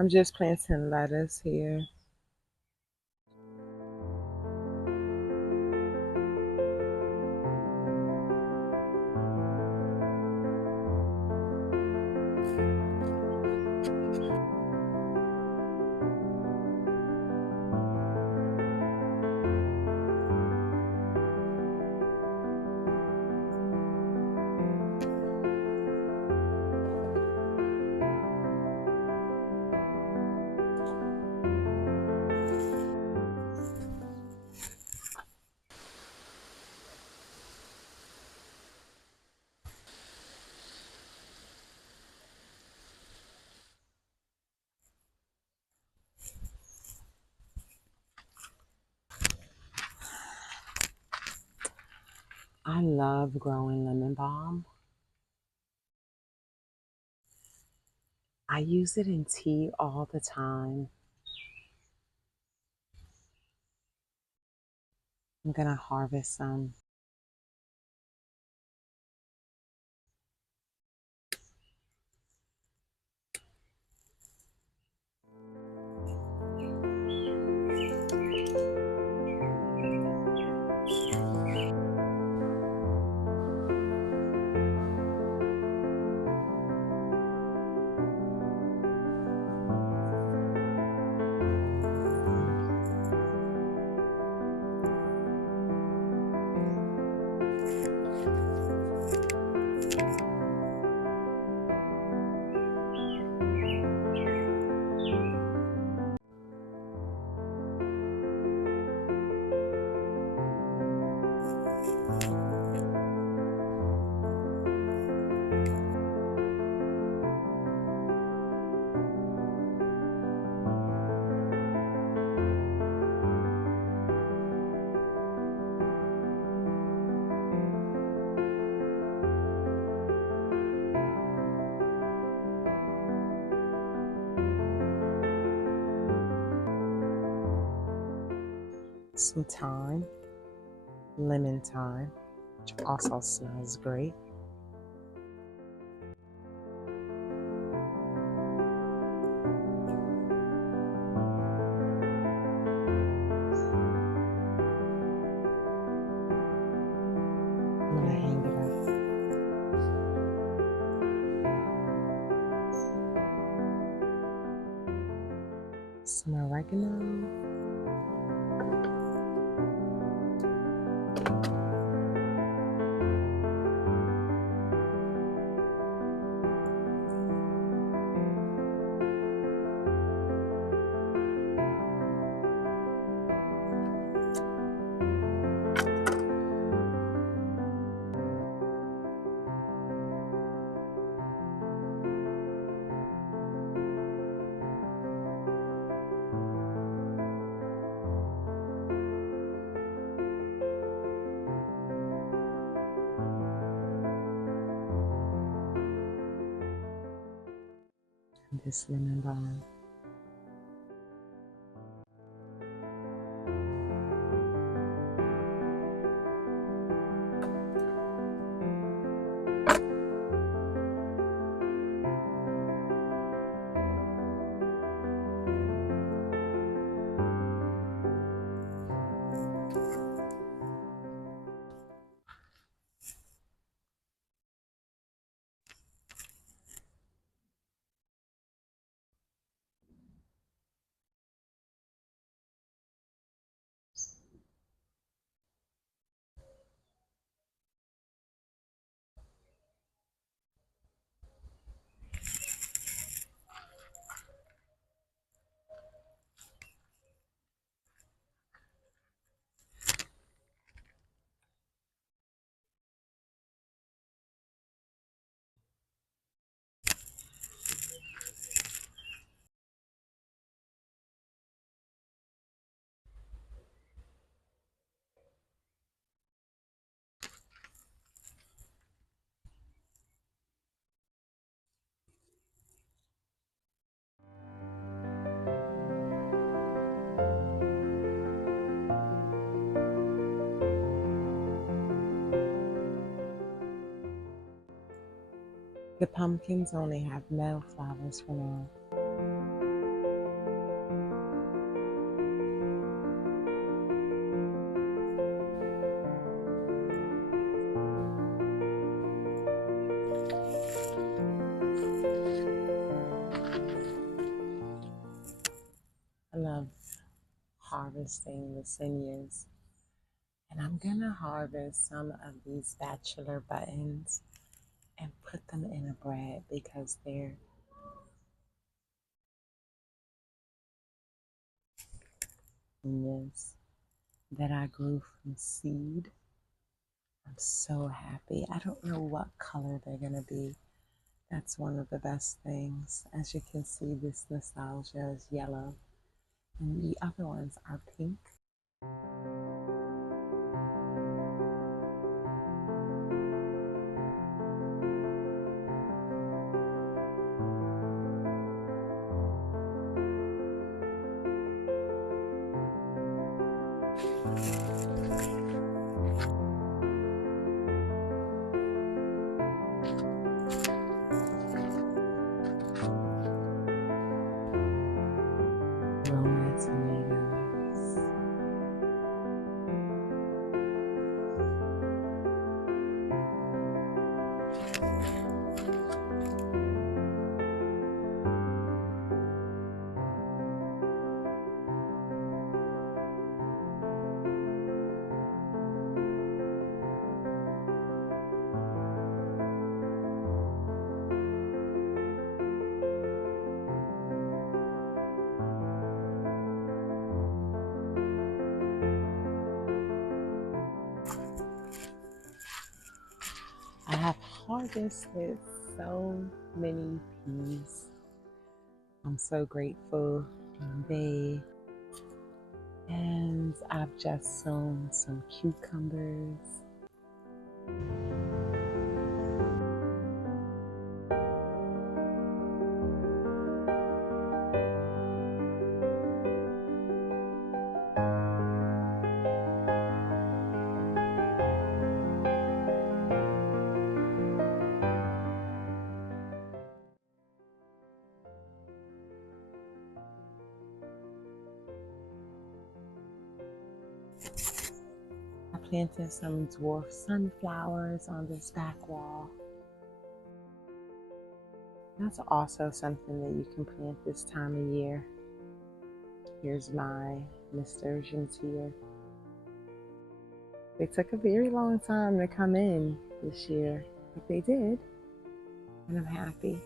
I'm just planting lettuce here. I love growing lemon balm. I use it in tea all the time. I'm gonna harvest some. Some thyme, lemon thyme, which also smells great. I'm gonna hang it up. Some oregano. This lemon balm. The pumpkins only have male flowers for now. harvesting the zinnias. And I'm gonna harvest some of these bachelor buttons and put them in a bread because they're zinnias that I grew from seed. I'm so happy. I don't know what color they're gonna be. That's one of the best things. As you can see, this nostalgia is yellow, and the other ones are pink. Roma tomatoes. I have harvested so many peas. I'm so grateful. And I've just sown some cucumbers. I planted some dwarf sunflowers on this back wall. That's also something that you can plant this time of year. Here's my nasturtiums here. They took a very long time to come in this year, but they did, and I'm happy.